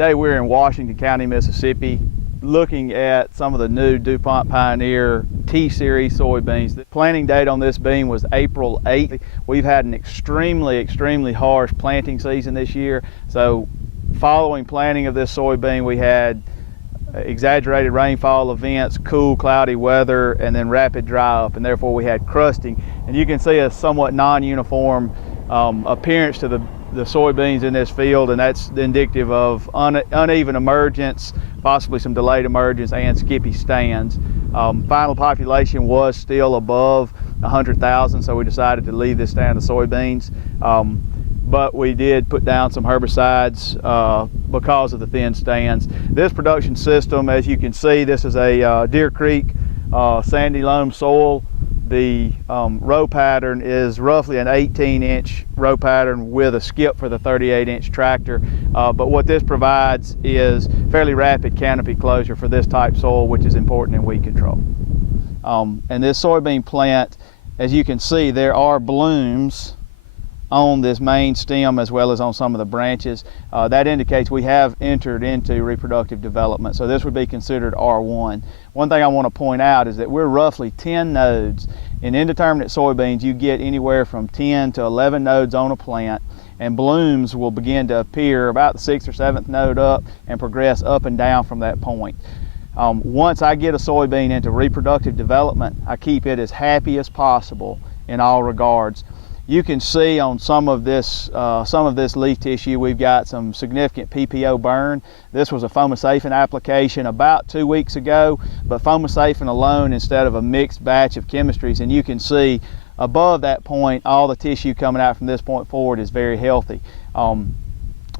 Today we're in Washington County, Mississippi, looking at some of the new DuPont Pioneer T-Series soybeans. The planting date on this bean was April 8th. We've had an extremely harsh planting season this year. So following planting of this soybean, we had exaggerated rainfall events, cool, cloudy weather, and then rapid dry up, and therefore we had crusting. And you can see a somewhat non-uniform appearance to the soybeans in this field, and that's indicative of uneven emergence, possibly some delayed emergence, and skippy stands. Final population was still above 100,000, so we decided to leave this stand of soybeans. But we did put down some herbicides because of the thin stands. This production system, as you can see, this is a Deer Creek sandy loam soil. The row pattern is roughly an 18-inch row pattern with a skip for the 38-inch tractor. But what this provides is fairly rapid canopy closure for this type soil, which is important in weed control. And this soybean plant, as you can see, there are blooms on this main stem as well as on some of the branches. That indicates we have entered into reproductive development, so this would be considered R1. One thing I want to point out is that we're roughly 10 nodes. In indeterminate soybeans, you get anywhere from 10 to 11 nodes on a plant, and blooms will begin to appear about the 6th or 7th node up and progress up and down from that point. Once I get a soybean into reproductive development, I keep it as happy as possible in all regards. You can see on some of this leaf tissue, we've got some significant PPO burn. This was a fomosafen application about 2 weeks ago, but fomosafen alone instead of a mixed batch of chemistries, and you can see above that point, all the tissue coming out from this point forward is very healthy.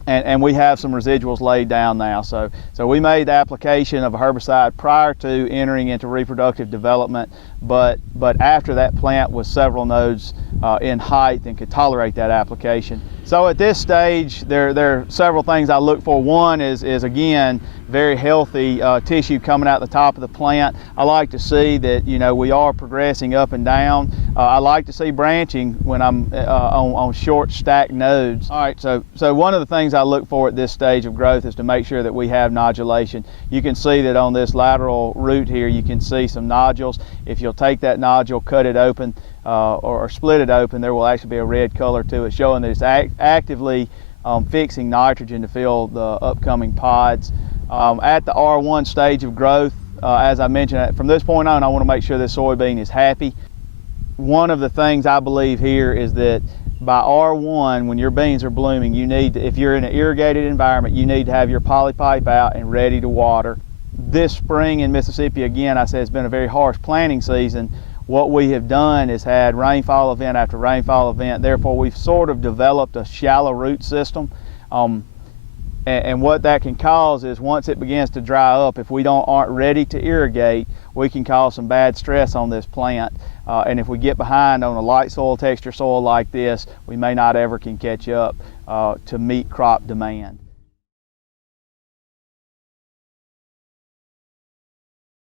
And we have some residuals laid down now. So we made the application of a herbicide prior to entering into reproductive development, but after that plant was several nodes in height and could tolerate that application. So at this stage, there are several things I look for. One is again, very healthy tissue coming out the top of the plant. I like to see that, you know, we are progressing up and down. I like to see branching when I'm on short stacked nodes. All right, so one of the things I look for at this stage of growth is to make sure that we have nodulation. You can see that on this lateral root here, you can see some nodules. If you'll take that nodule, cut it open, or split it open, there will actually be a red color to it, showing that it's actively fixing nitrogen to fill the upcoming pods. At the R1 stage of growth, as I mentioned, from this point on, I want to make sure this soybean is happy. One of the things I believe here is that by R1, when your beans are blooming, you need to, if you're in an irrigated environment, you need to have your poly pipe out and ready to water. This spring in Mississippi, again, I said it's been a very harsh planting season. What we have done is had rainfall event after rainfall event. Therefore, we've sort of developed a shallow root system. And what that can cause is once it begins to dry up, if we aren't ready to irrigate, we can cause some bad stress on this plant. And if we get behind on a light soil texture soil like this, we may not ever can catch up to meet crop demand.